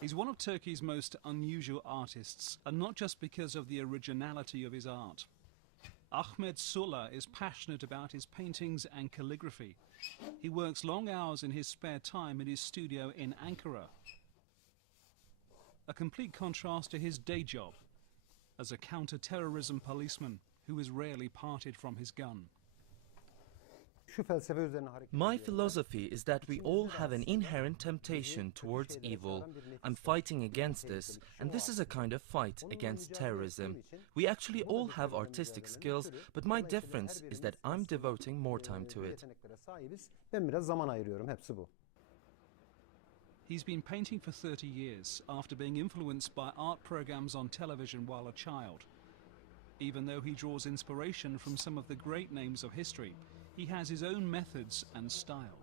He's one of Turkey's most unusual artists, and not just because of the originality of his art. Ahmet Sula is passionate about his paintings and calligraphy. He works long hours in his spare time in his studio in Ankara, a complete contrast to his day job as a counter-terrorism policeman who is rarely parted from his gun. My philosophy is that we all have an inherent temptation towards evil. I'm fighting against this, and this is a kind of fight against terrorism. We actually all have artistic skills, but my difference is that I'm devoting more time to it. He's been painting for 30 years after being influenced by art programs on television while a child. Even though he draws inspiration from some of the great names of history, he has his own methods and style.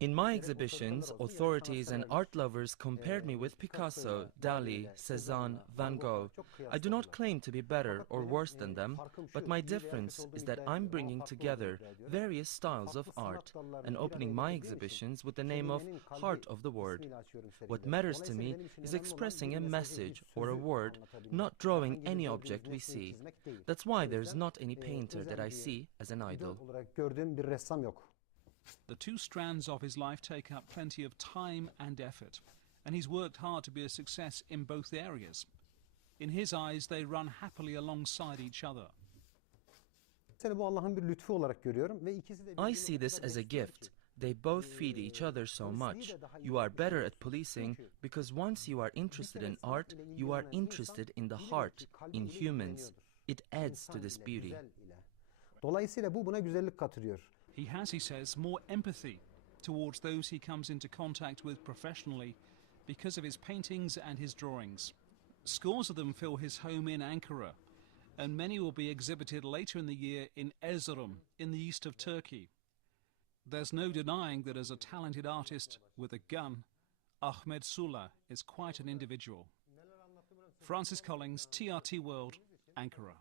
In my exhibitions, authorities and art lovers compared me with Picasso, Dali, Cezanne, Van Gogh. I do not claim to be better or worse than them, but my difference is that I'm bringing together various styles of art and opening my exhibitions with the name of Heart of the Word. What matters to me is expressing a message or a word, not drawing any object we see. That's why there's not any painter that I see as an idol. The two strands of his life take up plenty of time and effort, and he's worked hard to be a success in both areas. In his eyes, they run happily alongside each other. I see this as a gift. They both feed each other so much. You are better at policing because once you are interested in art, you are interested in the heart, in humans. It adds to this beauty. He has, he says, more empathy towards those he comes into contact with professionally because of his paintings and his drawings. Scores of them fill his home in Ankara, and many will be exhibited later in the year in Erzurum, in the east of Turkey. There's no denying that as a talented artist with a gun, Ahmet Sula is quite an individual. Francis Collins, TRT World, Ankara.